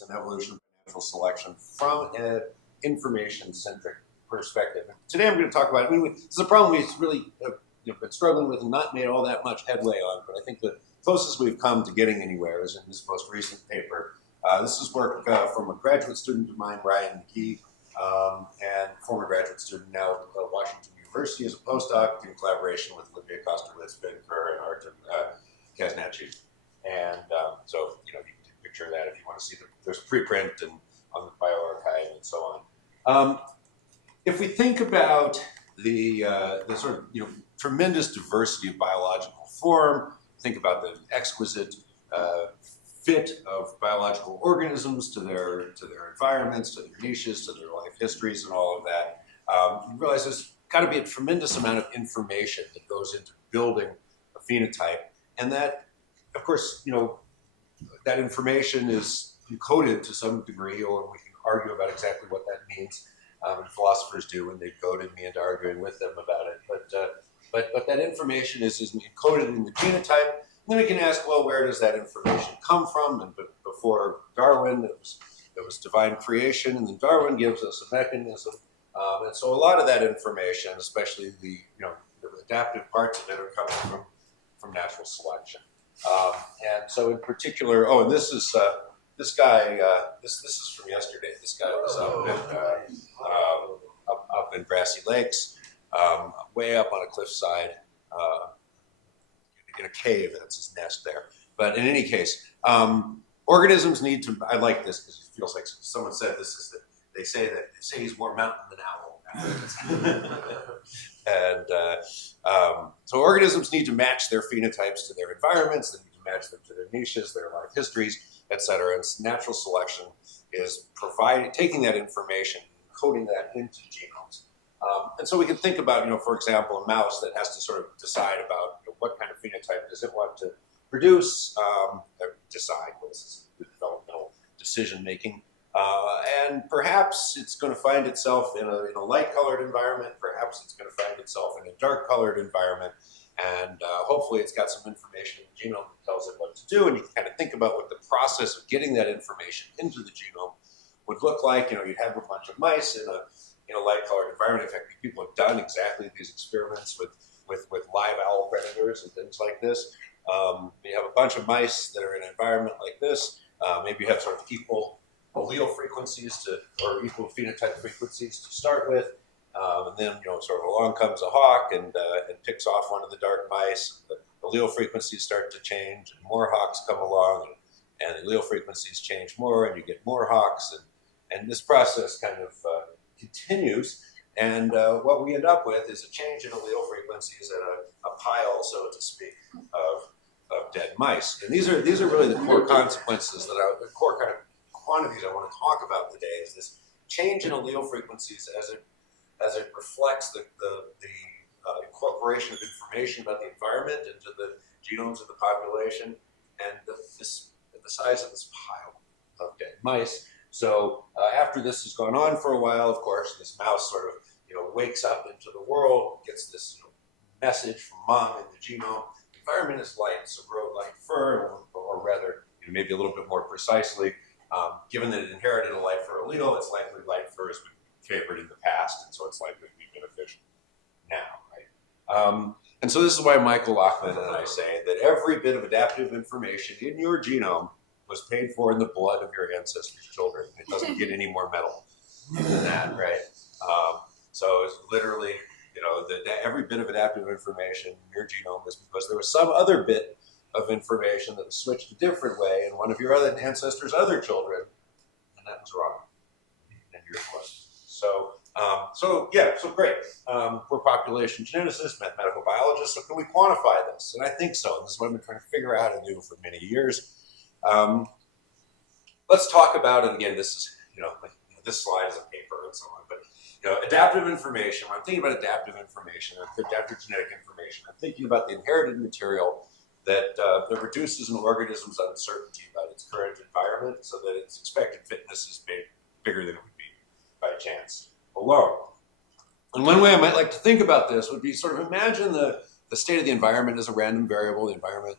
and evolution of natural selection from an information-centric perspective. And today I'm going to talk about, this is a problem we've really been struggling with and not made all that much headway on, but I think the closest we've come to getting anywhere is in this most recent paper. This is work from a graduate student of mine, Ryan McGee, and former graduate student now at Washington University as a postdoc in collaboration with Olivia Koster-Litzbin-Kerr and Artem Kaznachi. And so, you can picture that if you want to see there's preprint and on the bioarchive and so on. If we think about the sort of tremendous diversity of biological form, think about the exquisite fit of biological organisms to their environments, to their niches, to their life histories, and all of that, you realize there's got to be a tremendous amount of information that goes into building a phenotype, and that, of course, that information is encoded to some degree, or we can argue about exactly what that means. And philosophers do when they goaded me into arguing with them about it. But that information is encoded in the genotype. And then we can ask, well, where does that information come from? And before Darwin, it was divine creation, and then Darwin gives us a mechanism. And so a lot of that information, especially the adaptive parts of it, are coming from natural selection. And so in particular, and this is this guy. This is from yesterday. This guy was up in Grassy Lakes, way up on a cliffside, in a cave. That's his nest there. But in any case, organisms need to. I like this because it feels like someone said this is that they say he's more mountain than owl. And so organisms need to match their phenotypes to their environments. They need to match them to their niches, their life histories, etc. And natural selection is taking that information, coding that into genomes. And so we can think about, for example, a mouse that has to sort of decide about what kind of phenotype does it want to produce, decide what is developmental decision making. And perhaps it's going to find itself in a light-colored environment. Perhaps it's going to find itself in a dark-colored environment. And hopefully it's got some information in the genome that tells it what to do. And you can kind of think about what the process of getting that information into the genome would look like. You'd have a bunch of mice in a light-colored environment. In fact, people have done exactly these experiments with live owl predators and things like this. You have a bunch of mice that are in an environment like this. Maybe you have sort of equal allele frequencies or equal phenotype frequencies to start with. And then, sort of along comes a hawk and picks off one of the dark mice. The allele frequencies start to change, and more hawks come along, and the allele frequencies change more, and you get more hawks. And this process kind of continues. And what we end up with is a change in allele frequencies and a pile, so to speak, of dead mice. And these are really the core consequences the core kind of quantities I want to talk about today is this change in allele frequencies as it reflects the incorporation of information about the environment into the genomes of the population, and the size of this pile of dead mice. So after this has gone on for a while, of course, this mouse sort of wakes up into the world, gets this message from mom in the genome. The environment is light, so grow light fur, or rather, maybe a little bit more precisely, given that it inherited a light fur allele, it's likely light fur has been favored in the past, and so it's likely to be beneficial now, right? And so this is why Michael Lachman and I say that every bit of adaptive information in your genome was paid for in the blood of your ancestors' children. It doesn't get any more metal than that, right? So it's literally, every bit of adaptive information in your genome was because there was some other bit of information that was switched a different way in one of your other ancestors' other children, and that was wrong, and yours was. So great. We're population geneticists, mathematical biologists, so can we quantify this? And I think so. And this is what I've been trying to figure out how to do for many years. Let's talk about, and again, this is, this slide is a paper and so on, but adaptive information, when I'm thinking about adaptive information, adaptive genetic information, I'm thinking about the inherited material that reduces an organism's uncertainty about its current environment so that its expected fitness is bigger than it would be by chance alone. And one way I might like to think about this would be sort of imagine the state of the environment as a random variable. The environment,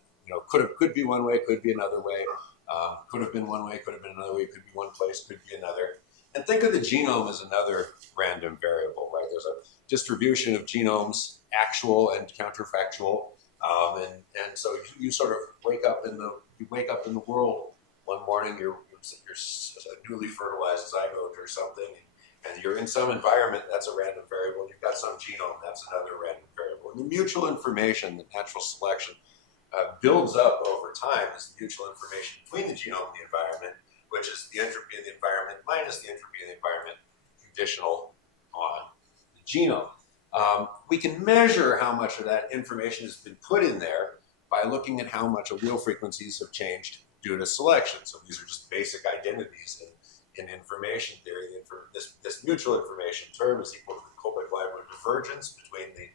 could be one way, could be another way. Could have been one way, could have been another way, could be one place, could be another. And think of the genome as another random variable, right? There's a distribution of genomes, actual and counterfactual, and so you sort of wake up in the world one morning, you're a newly fertilized zygote or something, and you're in some environment that's a random variable. You've got some genome that's another random variable. And the mutual information, the natural selection, builds up over time as mutual information between the genome and the environment, which is the entropy of the environment minus the entropy of the environment conditional on the genome. We can measure how much of that information has been put in there by looking at how much allele frequencies have changed due to selection. So these are just basic identities in information theory. This mutual information term is equal to the Kolbeck-Leibler divergence between the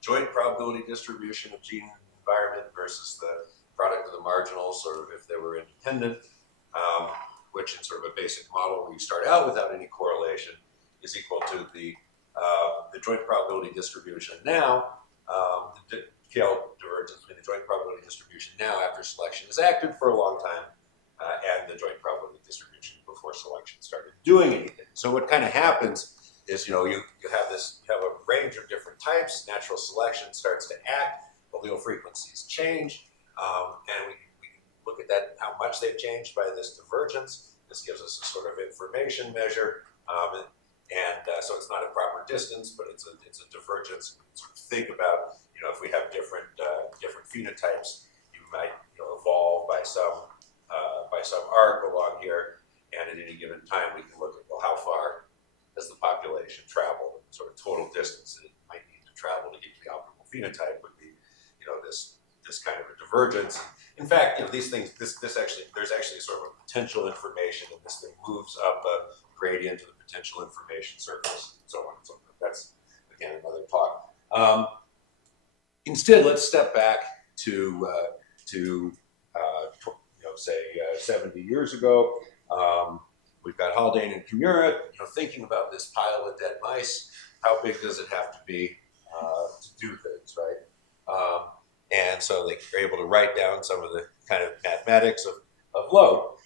joint probability distribution of gene environment versus the product of the marginals, sort of if they were independent, which in sort of a basic model where you start out without any correlation is equal to the joint probability distribution now, the KL divergence between the joint probability distribution now after selection has acted for a long time, and the joint probability distribution before selection started doing anything. So what kind of happens is, you have a range of different types. Natural selection starts to act. Allele frequencies change, and we can look at that, how much they've changed by this divergence. This gives us a sort of information measure, so it's not a proper distance, but it's a divergence. We can sort of think about, if we have different phenotypes, you might evolve by some arc along here, and at any given time we can look at, well, how far has the population traveled, and sort of total distance that it might need to travel to get to the optimal phenotype would be, this kind of a divergence. In fact, these things, there's actually sort of a potential information, and this thing moves up a gradient to the potential information surface, and so on and so forth. That's, again, another talk. Instead, let's step back to say 70 years ago. We've got Haldane and Kimura, thinking about this pile of dead mice. How big does it have to be to do things, right? And so they were able to write down some of the kind of mathematics of load.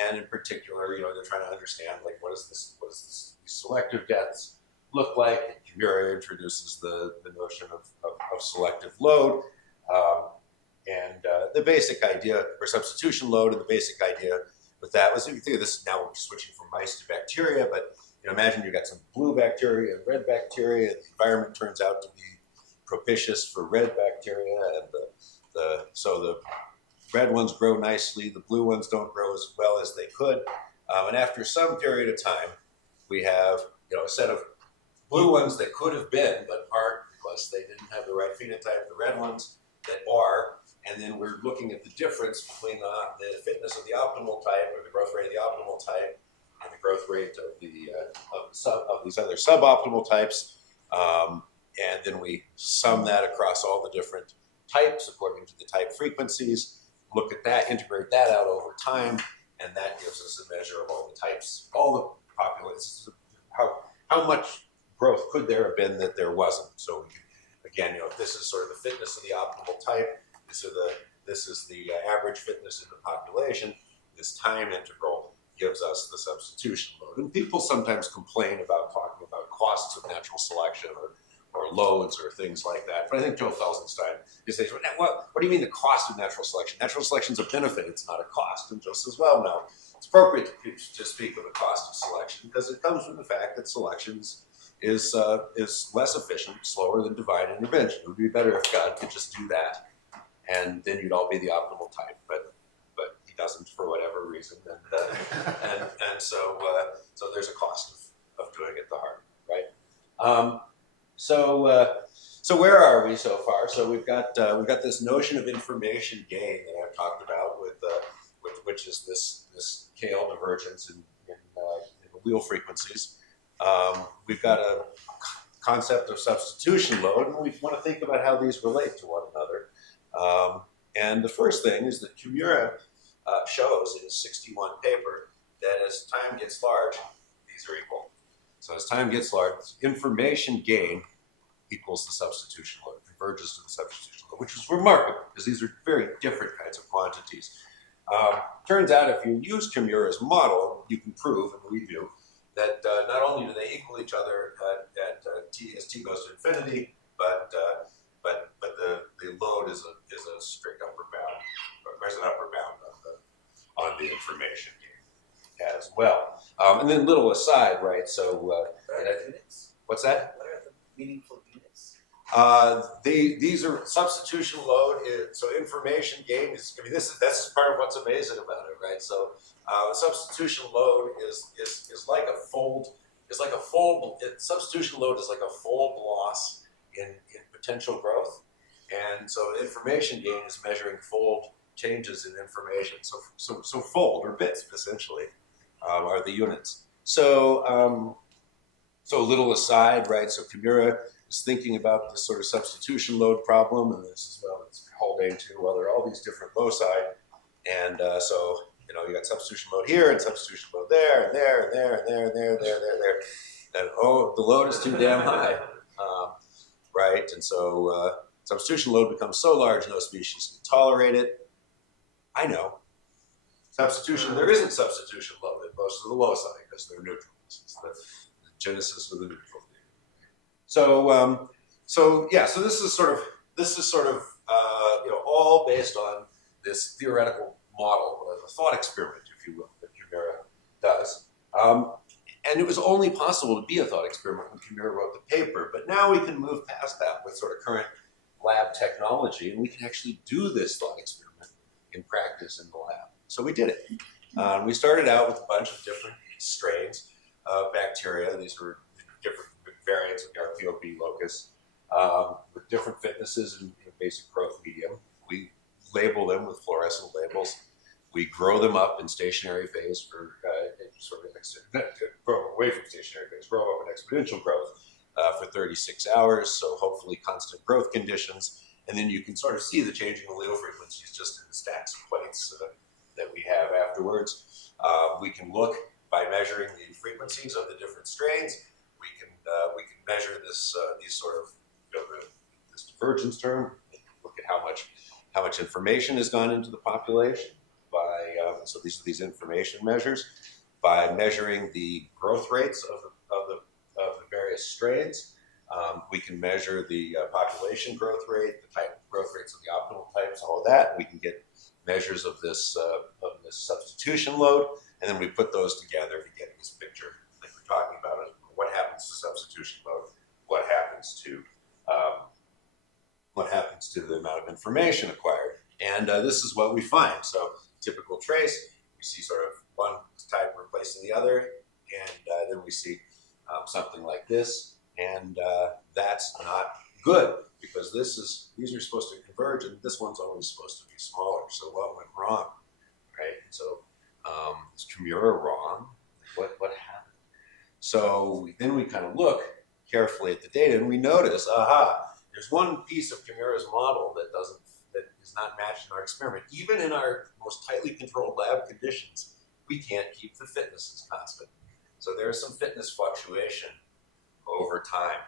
And in particular, they're trying to understand, like, what does these selective deaths look like? And Kimura introduces the notion of selective load. And the basic idea, or substitution load, and the basic idea with that was, if you think of this, now we're switching from mice to bacteria, but imagine you've got some blue bacteria and red bacteria, and the environment turns out to be propitious for red bacteria, and so the red ones grow nicely, the blue ones don't grow as well as they could, and after some period of time, we have a set of blue ones that could have been but aren't because they didn't have the right phenotype, the red ones that are, and then we're looking at the difference between the fitness of the optimal type, or the growth rate of the optimal type, and the growth rate of these other suboptimal types. And then we sum that across all the different types according to the type frequencies, look at that, integrate that out over time, and that gives us a measure of all the types, all the populations, how much growth could there have been that there wasn't. So again, if this is sort of the fitness of the optimal type, this is the average fitness in the population, this time integral gives us the substitution load. And people sometimes complain about talking about costs of natural selection or loads or things like that. But I think Joe Felsenstein, he says, what do you mean the cost of natural selection? Natural selection is a benefit, it's not a cost. And Joe says, well, no, it's appropriate to speak of the cost of selection because it comes from the fact that selection is less efficient, slower than divine intervention. It would be better if God could just do that, and then you'd all be the optimal type. But he doesn't for whatever reason, and so there's a cost of doing it the hard way, right? So where are we so far? So we've got this notion of information gain that I've talked about which is this KL divergence in allele frequencies. We've got a concept of substitution load, and we want to think about how these relate to one another. And the first thing is that Kimura shows in his 61 paper that as time gets large, these are equal. So as time gets large, information gain equals the substitution load, converges to the substitution load, which is remarkable because these are very different kinds of quantities. Turns out if you use Kimura's model, you can prove, and we do, that not only do they equal each other at t as t goes to infinity, but the load is a strict upper bound, or there's an upper bound on the information game as well. And then little aside, right? So units? What's that? What are the meaningful units? These are substitution load. So information gain is. I mean, that's part of what's amazing about it, right? So the substitution load is like a fold. It's like a fold. Substitution load is like a fold loss in potential growth, and so information gain is measuring fold changes in information. So fold or bits essentially are the units. So so a little aside, right? So Kimura is thinking about this sort of substitution load problem, and this is what it's holding to. Well, there are all these different loci, and so you got substitution load here and substitution load there, and there, and there, and there, and there, and there, and oh, the load is too damn high, right? And so substitution load becomes so large, no species can tolerate it. I know. Substitution, there isn't substitution load at most of the loci because they're neutral. It's the genesis of the neutral. So yeah, so this is sort of all based on this theoretical model, a thought experiment, if you will, that Kimura does. And it was only possible to be a thought experiment when Kimura wrote the paper, but now we can move past that with sort of current lab technology, and we can actually do this thought experiment in practice in the lab. So we did it. We started out with a bunch of different strains of bacteria. These were different variants of the RPOB locus with different fitnesses in basic growth medium. We label them with fluorescent labels. We grow them up in stationary phase for sort of grow away from stationary phase, grow up in exponential growth for 36 hours, so hopefully constant growth conditions. And then you can sort of see the changing allele frequencies just in the stacks of plates that we have afterwards. We can look by measuring the frequencies of the different strains. We can measure this these sort of this divergence term. Look at how much information has gone into the population by so these are these information measures by measuring the growth rates of the various strains. We can measure the population growth rate, the type of growth rates of the optimal types, all of that. We can get measures of this substitution load, and then we put those together to get this picture that we're talking about. What happens to substitution load? What happens to the amount of information acquired? And this is what we find. So typical trace, we see sort of one type replacing the other, and then we see something like this, and that's not good because these are supposed to converge, and this one's only supposed to be smaller. So what went wrong, right? So is Kimura wrong? What happened? So then we kind of look carefully at the data, and we notice, there's one piece of Kimura's model that is not matched in our experiment. Even in our most tightly controlled lab conditions, we can't keep the fitnesses constant. So there's some fitness fluctuation over time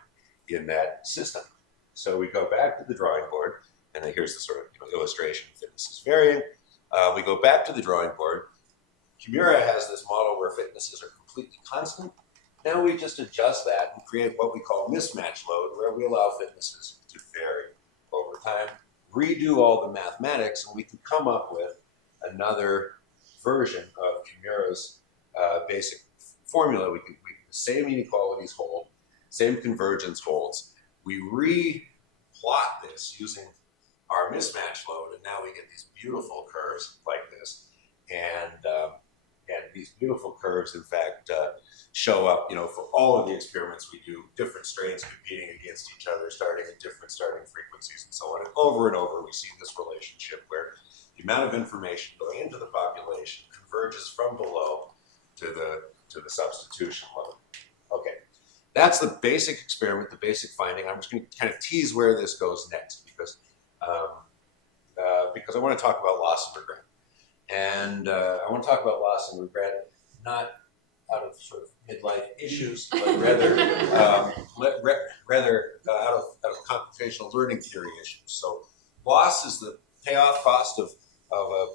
in that system. So we go back to the drawing board, and here's the sort of illustration. Fitness is varying. We go back to the drawing board. Kimura has this model where fitnesses are completely constant. Now we just adjust that and create what we call mismatch load, where we allow fitnesses to vary over time. Redo all the mathematics, and we can come up with another version of Kimura's basic formula. The same inequalities hold, same convergence holds. We replot this using our mismatch load, and now we get these beautiful curves like this. And these beautiful curves, in fact, show up, for all of the experiments we do, different strains competing against each other, starting at different starting frequencies and so on. And over, we see this relationship where the amount of information going into the population converges from below to the substitution load. Okay, that's the basic experiment, the basic finding. I'm just going to kind of tease where this goes next because I want to talk about loss and regret. And I want to talk about loss and regret, not out of sort of midlife issues, but rather out of computational learning theory issues. So loss is the payoff cost of a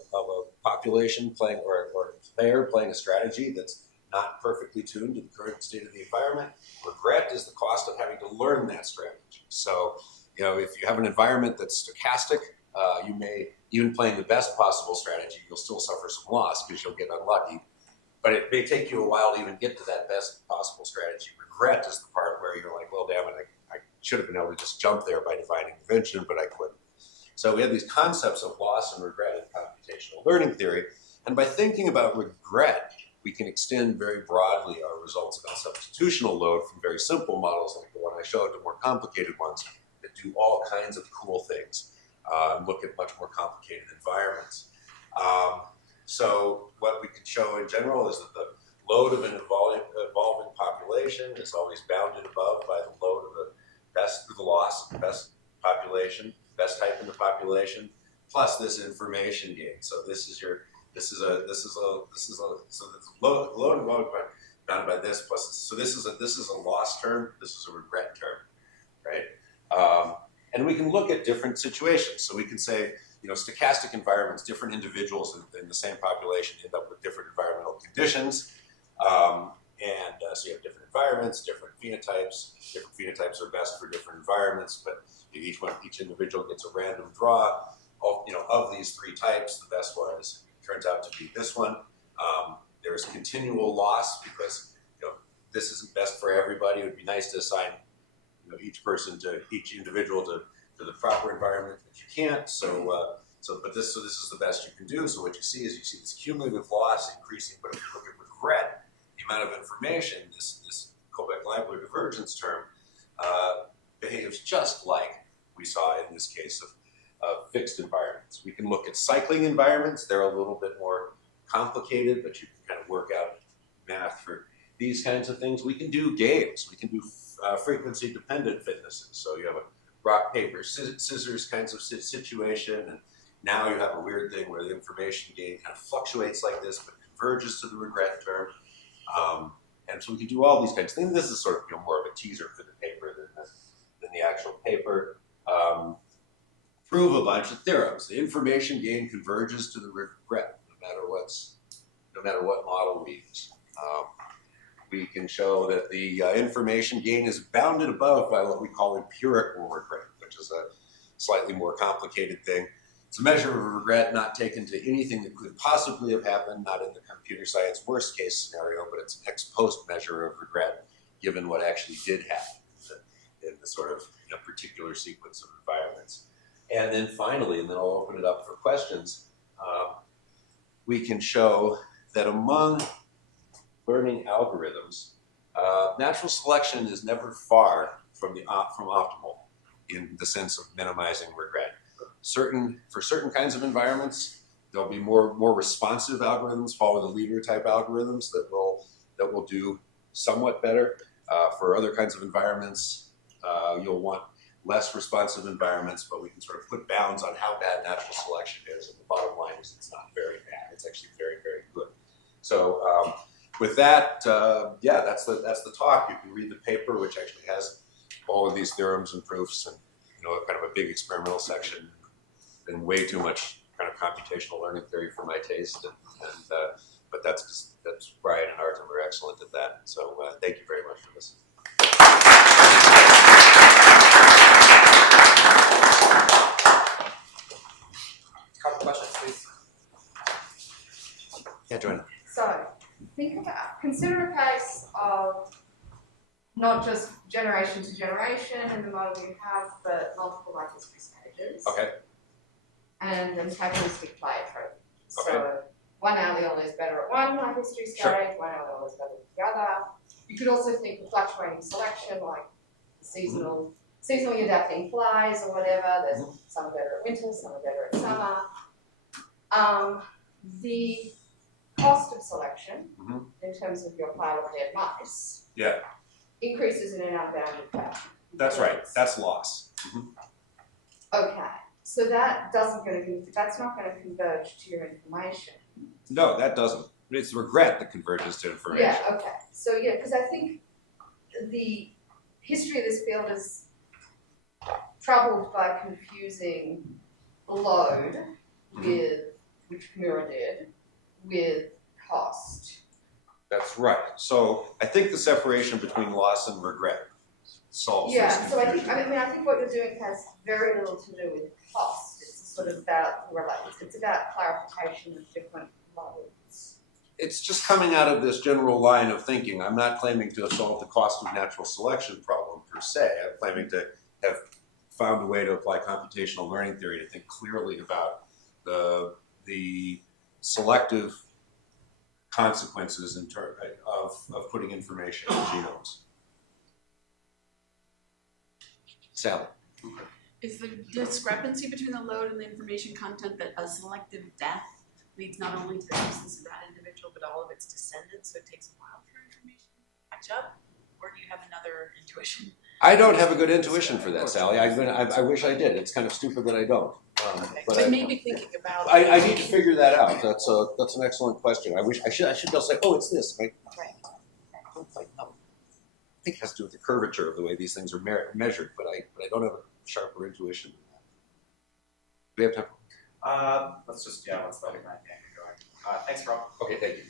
population playing or a player playing a strategy that's not perfectly tuned to the current state of the environment. Regret is the cost of having to learn that strategy. So, if you have an environment that's stochastic, you may, even playing the best possible strategy, you'll still suffer some loss because you'll get unlucky. But it may take you a while to even get to that best possible strategy. Regret is the part where you're like, well, damn it, I should have been able to just jump there by divine intervention, but I couldn't. So we have these concepts of loss and regret in computational learning theory. And by thinking about regret, we can extend very broadly our results about substitutional load from very simple models like the one I showed to more complicated ones that do all kinds of cool things and look at much more complicated environments. So what we can show in general is that the load of an evolving population is always bounded above by the load of the loss of the best population, best type in the population, plus this information gain. So this is load and load bounded by this plus this. So this is a loss term. This is a regret term, right? And we can look at different situations. So we can say, stochastic environments, different individuals in the same population end up with different environmental conditions. So you have different environments, different phenotypes. Different phenotypes are best for different environments, but each individual gets a random draw of these three types. The best one turns out to be this one. There's continual loss because this isn't best for everybody. It would be nice to assign each individual to the proper environment, but you can't. But this is the best you can do. So what you see is this cumulative loss increasing. But if you look at regret, the amount of information, this Kobeck-Leibler divergence term, behaves just like we saw in this case of fixed environments. We can look at cycling environments. They're a little bit more complicated, but you can kind of work out math for these kinds of things. We can do games. We can do frequency-dependent fitnesses. So you have a rock, paper, scissors kinds of situation, and now you have a weird thing where the information gain kind of fluctuates like this, but converges to the regret term. And so we can do all these kinds of things. This is sort of more of a teaser for the paper than the actual paper. Prove a bunch of theorems. The information gain converges to the regret, no matter what model we use. We can show that the information gain is bounded above by what we call empirical regret, which is a slightly more complicated thing. It's a measure of regret not taken to anything that could possibly have happened, not in the computer science worst case scenario, but it's an ex post measure of regret given what actually did happen in the sort of particular sequence of environments. And then finally, and then I'll open it up for questions, we can show that among learning algorithms, natural selection is never far from optimal in the sense of minimizing regret. For certain kinds of environments, there'll be more responsive algorithms, follow the leader type algorithms that will do somewhat better. For other kinds of environments, you'll want less responsive environments, but we can sort of put bounds on how bad natural selection is. And the bottom line is it's not very bad. It's actually very, very good. So with that, that's the talk. You can read the paper, which actually has all of these theorems and proofs, and kind of a big experimental section, and way too much kind of computational learning theory for my taste. But that's Brian and Artem are excellent at that. So thank you very much for this. Couple questions, please. Yeah, Joanna. So, consider a case of not just generation to generation in the model you have, but multiple life history stages. Okay. And antagonistic play trope. Okay. So, one allele is better at one life history stage, Sure. one allele is better at the other. You could also think of fluctuating selection, like seasonally adapting flies or whatever. There's some are better at winter, some are better at summer. The cost of selection, in terms of your pile of dead mice, increases in an unbounded fashion. That's right. That's loss. Okay, so that's not going to converge to your information. No, that doesn't. It's regret that converges to information. Yeah. Okay. So because I think the history of this field is troubled by confusing load with, which Kimura did, with cost. That's right. So I think the separation between loss and regret solves this Yeah, so I confusion. think what you're doing has very little to do with cost. It's sort of about, it's about clarification of different modes. It's just coming out of this general line of thinking. I'm not claiming to have solved the cost of natural selection problem per se. I'm claiming to have found a way to apply computational learning theory to think clearly about the selective consequences of putting information in genomes. Sally. Is the discrepancy between the load and the information content that a selective death leads not only to the absence of that individual, but all of its descendants, so it takes a while for information to catch up? Or do you have another intuition? I don't have a good intuition for that, Sally. I wish I did. It's kind of stupid that I don't. But it may be thinking about. I need to figure that out. That's an excellent question. I should be able to say, oh, it's this. I don't quite know. I think it has to do with the curvature of the way these things are measured, but I don't have a sharper intuition than that. Do we have time? Let's let it get going. Thanks, Rob. Okay, thank you.